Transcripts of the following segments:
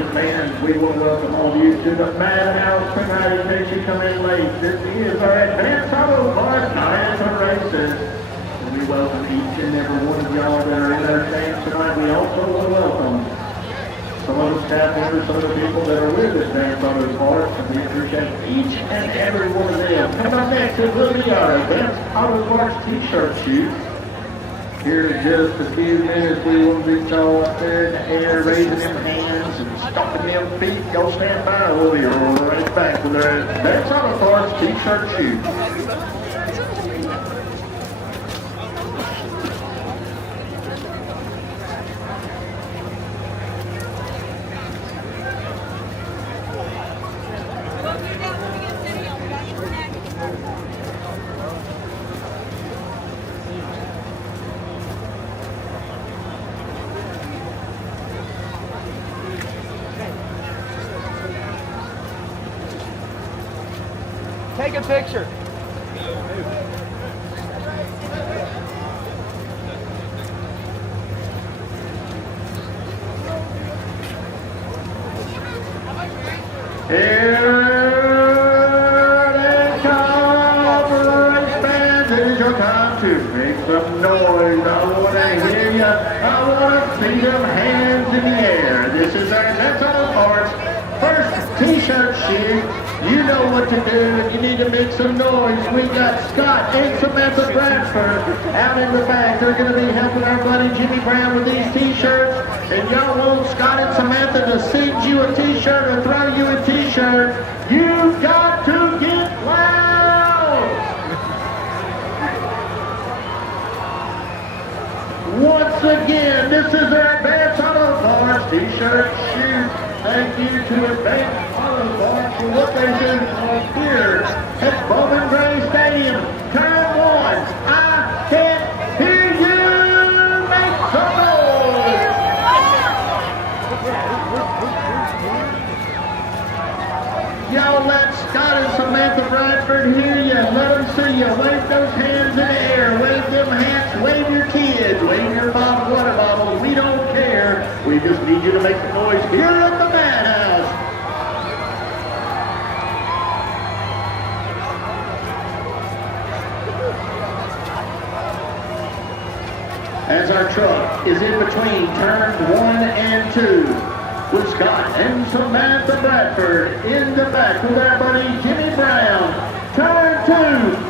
race fans, we will welcome all of you to the Madhouse tonight in case you come in late. This is our Advanced Auto Parts Night of Races. And we welcome each and every one of y'all that are in our stands tonight. We also will welcome some of the staff members, some of the people that are with Advanced Auto Parts, and we appreciate each and every one of them. Coming up next is will be our Advanced Auto Parts T-shirt shoot. Here in just a few minutes, we will be y'all up there in the air, raising them hands and stomping them feet. Go stand by, we'll be right back with our Advanced Auto Parts T-shirt shoot. Take a picture. Here they come, race fans. It is your time to make some noise. I want to hear you. I want to see them hands in the air. This is our Advanced Auto Parts first T-shirt shoot. You know what to do if you need to make some noise. We got Scott and Samantha Bradford out in the back. They're going to be helping our buddy Jimmy Brown with these T-shirts. And y'all want Scott and Samantha to send you a T-shirt or throw you a T-shirt. You've got to get loud. Once again, this is our Advanced Auto Parts T-shirt shoot. Thank you to Advanced Auto Parts for what they do here at Bowman Gray Stadium. Turn one. I can't hear you. Make some noise. Y'all let Scott and Samantha Bradford hear you. Let them see you. Wave those hands in the air. Wave them hands. Wave your kids. Wave your water bottles. We don't care. We just need you to make the noise here at the Madhouse. As our truck is in between turns 1 and 2, with Scott and Samantha Bradford in the back with our buddy Jimmy Brown. Turn 2,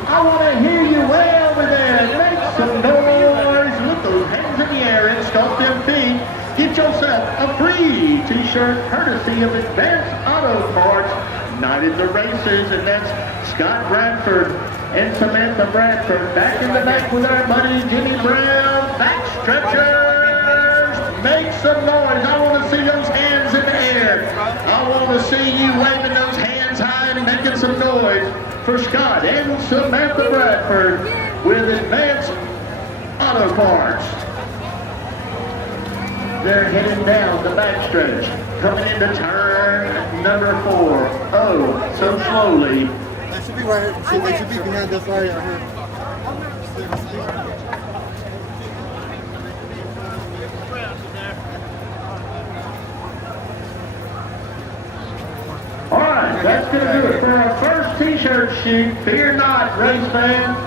I want to hear you way over there. Make some noise. Lift those hands in the air and stomp them feet. Get yourself a free T-shirt courtesy of Advanced Auto Parts Night at the Races, and that's Scott Bradford and Samantha Bradford back in the back with our buddy Jimmy Brown. Back stretchers, make some noise. I want to see those hands in the air. I want to see you waving those hands high and making some noise for Scott and Samantha Bradford with Advanced Auto Parts. They're heading down the backstretch, coming into turn number 4. Oh, so slowly. They should be right here. They should be behind us right here. All right, that's going to do it for our first T-shirt shoot. Fear not, race fans.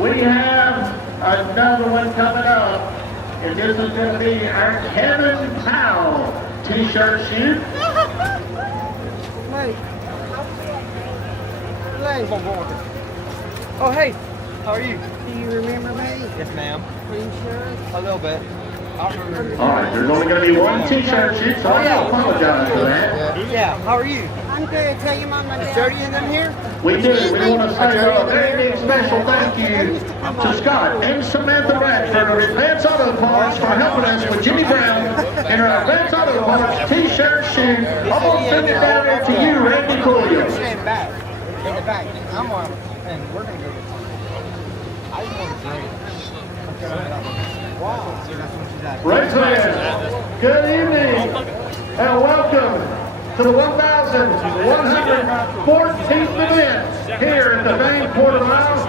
We have another one coming up. And this is going to be our Kevin Powell T-shirt shoot. Hey. Oh, hey. How are you? Do you remember me? Yes, ma'am. Are you sure? A little bit. All right, there's only going to be one T-shirt shoot, so I apologize for that. Yeah, how are you? I'm good. Tell your mom and Is dad. Jody and them here? We do. We want to say a very big special thank you to Scott and Samantha Bradford of Advanced Auto Parts for helping us with Jimmy Brown in our Advanced Auto Parts T-shirt shoot. I'm going to send it down there to you, Randy Coolio. Stand back. In the back. I'm on. And we're going to go. I just want to drink. Wow. Race fans, good evening and welcome to the 1,114th event here at the main Port of Isle.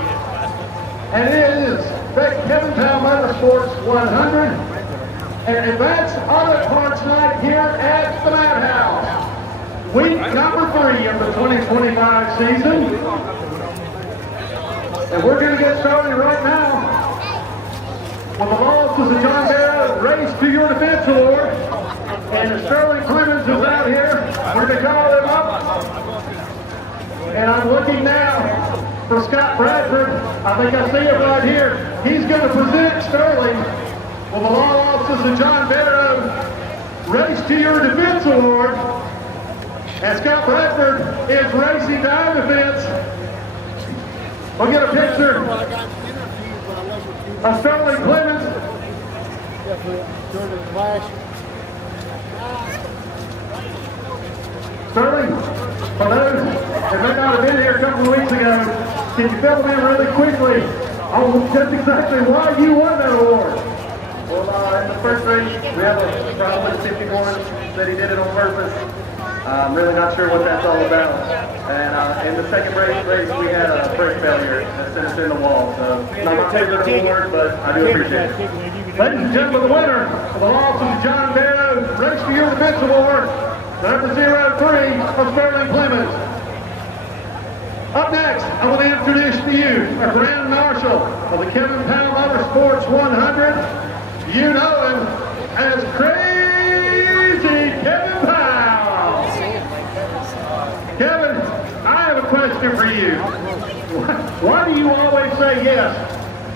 And it is the Kevin Powell Motorsports 100 and Advanced Auto Parts Night here at the Madhouse. Week number 3 of the 2025 season. And we're going to get started right now with the loss to the John Barrow Race to Your Defense Award. And Sterling Clemens is out here. We're going to call him up. And I'm looking now for Scott Bradford. I think I see him right here. He's going to present Sterling with the Law Offices of John Barrow Race to Your Defense Award. And Scott Bradford is racing to our defense. We'll get a picture of Sterling Clemens. Sterling, for those that may not have been here a couple of weeks ago, can you fill me in really quickly on just exactly why you won that award? Well, in the first race, we have a problem with 51, that he did it on purpose. I'm really not sure what that's all about. And in the second race, we had a brake failure that sent us in the wall. So, not my favorite award, but I do appreciate it. Ladies and gentlemen, the winner of the loss of the John Barrow Race to Your Defense Award, number 03 of Sterling Clemens. Up next, I want to introduce to you a Grand Marshal of the Kevin Powell Motorsports 100. You know him as Crazy Kevin Powell. Kevin, I have a question for you. Why do you always say yes?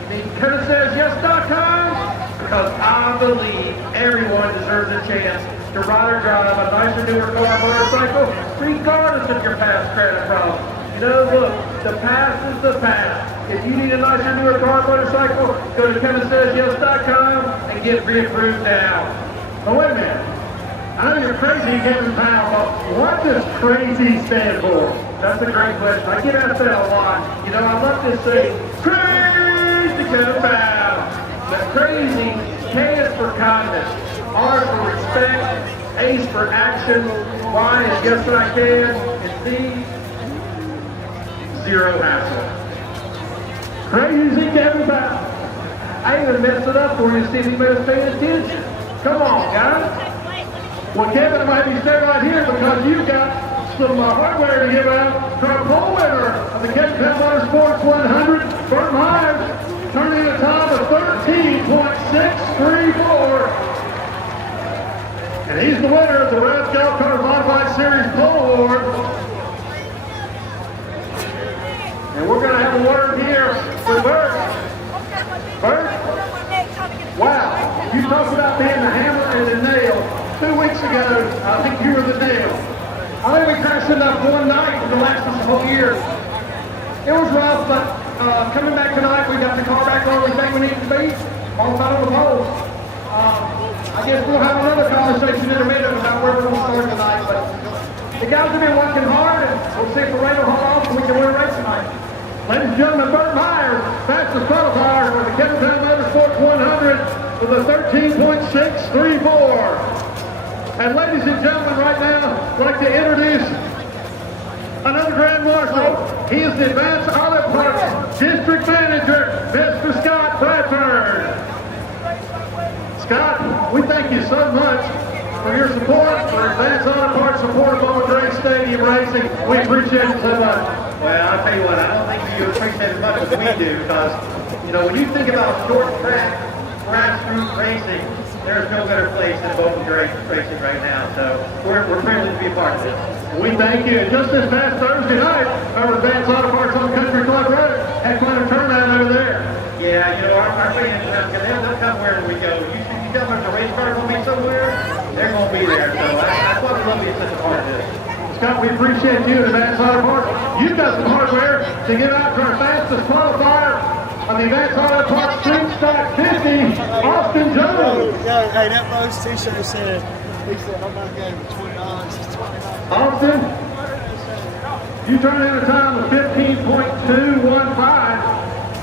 Because it says yes.com? Because I believe everyone deserves a chance to ride or drive a nicer, newer car motorcycle, regardless of your past credit problems. You know, look, the past is the past. If you need a nicer, newer car motorcycle, go to KevinSaysYes.com and get pre-approved now. Oh, wait a minute. I know you're crazy, Kevin Powell, but what does crazy stand for? That's a great question. I get asked that a lot. You know, I love to say, Crazy Kevin Powell. But crazy, K is for kindness, R for respect, A is for action, Y is yes that I can, and Z, zero hassle. Crazy Kevin Powell. I even messed it up for you to see if anybody's paying attention. Come on, guys. Well, Kevin, I might be staying right here because you've got some hardware to give out to our pole winner of the Kevin Powell Motorsports 100, Burt Myers, turning in a time of 13.634. And he's the winner of the Revs Golf Cart Modified Series Pole Award. And we're going to have a word here with Burt. Burt? Wow, you talked about being the hammer and the nail. 2 weeks ago, I think you were the nail. I only crashed enough one night to last us a whole year. It was rough, but coming back tonight, we got the car back where we think we need to be, on the bottom of the poles. I guess we'll have another conversation in a minute about where we're going to start tonight, but the guys have been working hard, and we'll see if the rain will hold off and we can win a race tonight. Ladies and gentlemen, Burt Myers, fastest qualifier for the Kevin Powell Motorsports 100 with a 13.634. And ladies and gentlemen, right now, I'd like to introduce another Grand Marshal. He is the Advanced Auto Parts District Manager, Mr. Scott Bradford. Scott, we thank you so much for your support, for Advanced Auto Parts support of Bowman Gray Stadium Racing. We appreciate it so much. Well, I'll tell you what, I don't think you appreciate it as much as we do, because, you know, when you think about short track, grassroots racing, there's no better place than Bowman Gray Racing right now, so we're privileged to be a part of this. We thank you. And just this past Thursday night, our Advanced Auto Parts on Country Club Road had quite a turnout over there. Yeah, you know, our fans, they'll come wherever we go. You tell them there's a race car going to be somewhere, they're going to be there, so that's why we love being such a part of this. Scott, we appreciate you at Advanced Auto Parts. You've got some hardware to get out to our fastest qualifier on the Advanced Auto Parts Street Stock 50, Austin Jones. Hey, that Lowe's t-shirt said, he said, I'm going to give him $20. It's $20. Austin, you turned in a time of 15.215.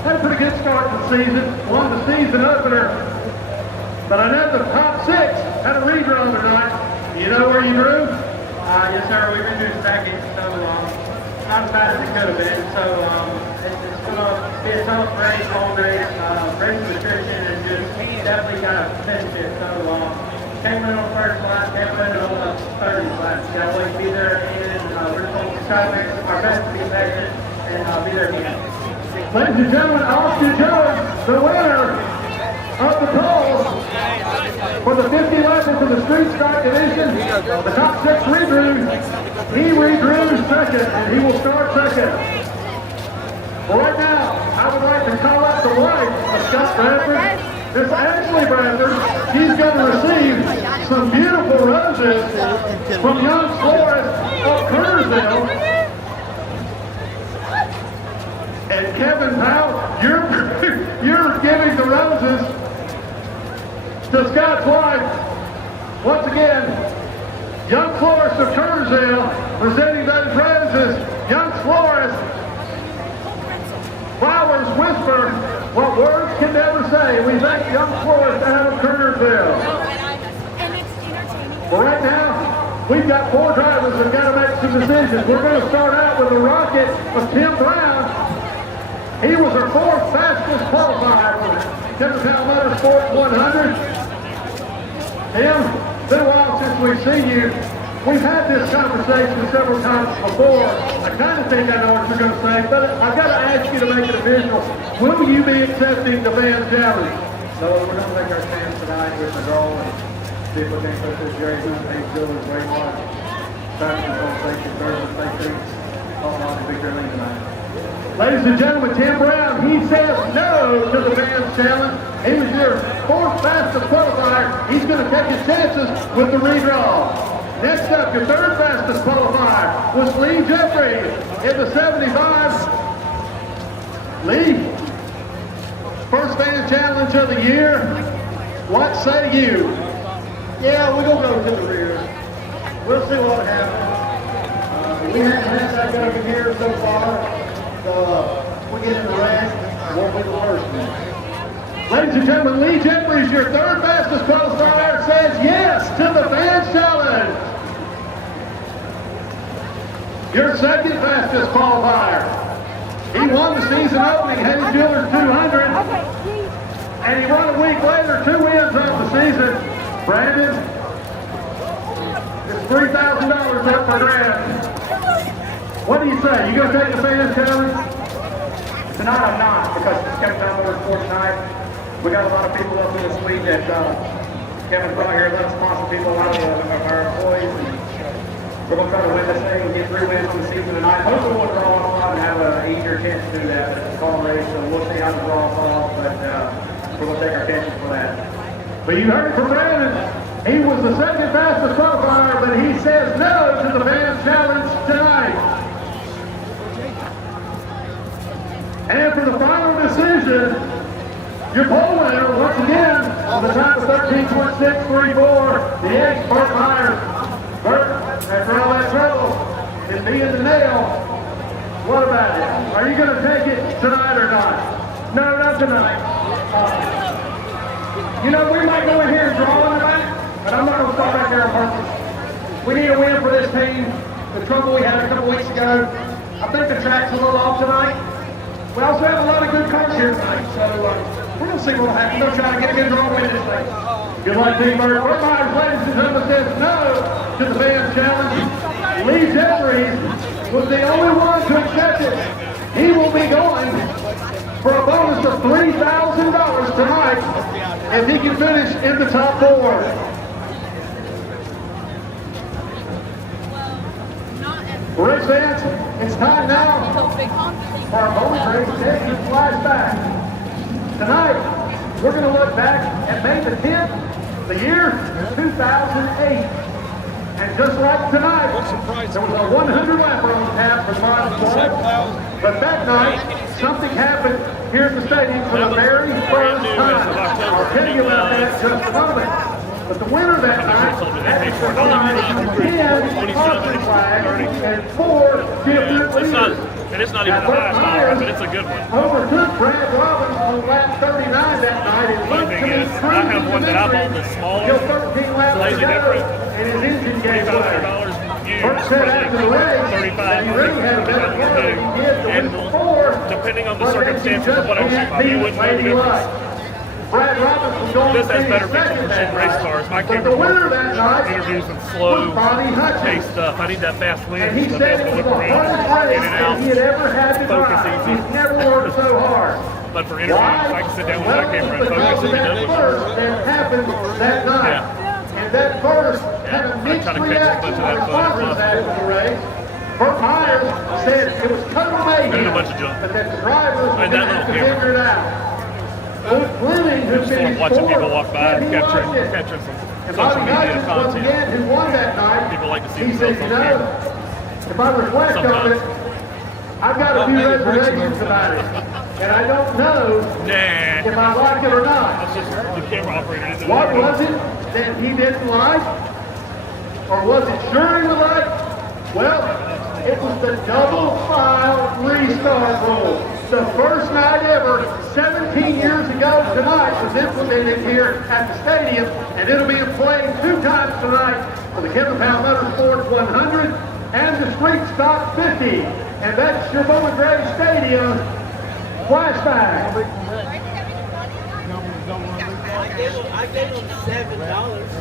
Had a pretty good start to the season. Won the season opener. But I know the top 6 had a rerun tonight. You know where you drew? Yes, sir. We reduced brackets, so not as bad as it could have been. So it's going to be a tough race, long race, race of attrition, and just definitely got to finish it so long. Came in on first line, came in on the 30 line. Got to always be there and we're just going to try to make our best to be patient and be there at the end. Ladies and gentlemen, Austin Jones, the winner of the polls for the 50 levels of the street stock division. The top 6 redrew. He redrew second, and he will start second. Well, right now, I would like to call out the wife of Scott Bradford, Miss Ashley Bradford. She's going to receive some beautiful roses from Young Florist of Kernersville. And Kevin Powell, you're giving the roses to Scott's wife. Once again, Young Florist of Kernersville presenting those roses. Young Florist, flowers whisper what words can never say. We thank Young Florist out of Kernersville. Well, right now, we've got 4 drivers that got to make some decisions. We're going to start out with the rocket of Tim Brown. He was our 4th fastest qualifier for Timbertown Motorsports 100. Tim, it's been a while since we've seen you. We've had this conversation several times before. I kind of think I know what you're going to say, but I've got to ask you to make it official. Will you be accepting the fan challenge? So we're going to make our chance tonight with the goal and see if we can put this Jerry Hunt, Hayes Dillard, Raymond, Simon, Station, Thursday, State calling on the victory league tonight. Ladies and gentlemen, Tim Brown, he says no to the fans challenge. He was your 4th fastest qualifier. He's going to take his chances with the redraw. Next up, your 3rd fastest qualifier was Lee Jeffries in the 75. Lee, first fan challenge of the year. What say you? Yeah, we're going to go to the rear. We'll see what happens. We haven't had that over here so far. We get in the race, won't be the first one. Ladies and gentlemen, Lee Jeffries, your 3rd fastest qualifier, says yes to the fan challenge. Your 2nd fastest qualifier. He won the season opening Hayes Dillard 200. And he won a week later 2 wins of the season. Brandon, it's $3,000 up for grabs. What do you say? You going to take the fan challenge? Tonight I'm not, because it's Timbertown Motorsports tonight. We got a lot of people up in the suite that Kevin brought here. Let's sponsor people, a lot of our employees. And we're going to try to win this thing and get 3 wins on the season tonight. Hopefully we'll draw off and have an easier chance to do that. It's a call race, so we'll see how the draw falls, but we're going to take our chances for that. But you heard from Brandon. He was the 2nd fastest qualifier, but he says no to the fan challenge tonight. And for the final decision, your pole winner, once again, on the time of 13.634, the ex Burt Myers. Burt, after all that trouble, is being the nail. What about it? Are you going to take it tonight or not? No, not tonight. You know, we might go in here and draw in the back, but I'm not going to stop back there on purpose. We need a win for this team. The trouble we had a couple weeks ago, I think the track's a little off tonight. We also have a lot of good cars here tonight, so we're going to see what will happen. We're going to try to get a good draw win this thing. Good luck, Team Burt. Burt Myers, ladies and gentlemen, says no to the fan challenge. Lee Jeffries was the only one to accept it. He will be going for a bonus of $3,000 tonight if he can finish in the top 4. Race fans, it's time now for our Bowman Gray Stadium Flashback. Tonight, we're going to look back at May the 10th, the year 2008. And just like tonight, there was a 100 lapper on tap for Miles Club. But that night, something happened here at the stadium for the very first time. I'll tell you about that in just a moment. But the winner that night had to survive 10 caution flags and 4 different leaders. And it's not even the highest honor, but it's a good one. Overtook Brad Robbins on lap 39 that night. And Funny thing is, I have one that I bought that's smaller, slightly different, and his engine gave way. $3,500 Burt said after the race $35 that he really had a better car than he did the week before. Depending on the circumstances of what else you wouldn't know the difference. Brad Roberts was going This to has finish better features second than that shooting race night. cars. My But camera's the more winner that night interviews and slow was Bobby Hutchins. pace stuff. I need that fast lens And he to be said able it to was look the around, hardest race in and that out. he had ever had to Focus drive. easy. He's never worked so hard. But for interviews, I can sit down with my camera and Because focus of and be that done with it. first that happened that night. And that first had a I'm mixed trying to catch as reaction much of from that the fun as sponsors possible. after the race. Burt Myers said it was total mayhem, Been a bunch of junk. but that the drivers were And going that to have to little camera. figure it out. Luke Fleming, who Just finished watching fourth, people walk by said and he capturing loved it. some And social Bobby media Hutchins, once content. again, who won that night, People like to see he said, themselves you on know, camera. if I reflect on Sometimes. it, I've got a few reservations about it. And I don't know Nah. if I like it or not. That's just the camera operator. Isn't What it? was it that he didn't like? Or was it sure he would like? Well, it was the double file restart rule. The first night ever, 17 years ago tonight, was implemented here at the stadium, and it'll be in play 2 times tonight for the Kevin Powell Motorsports 100 and the Street Stock 50. And that's your Bowman Gray Stadium flashback. I gave him $7.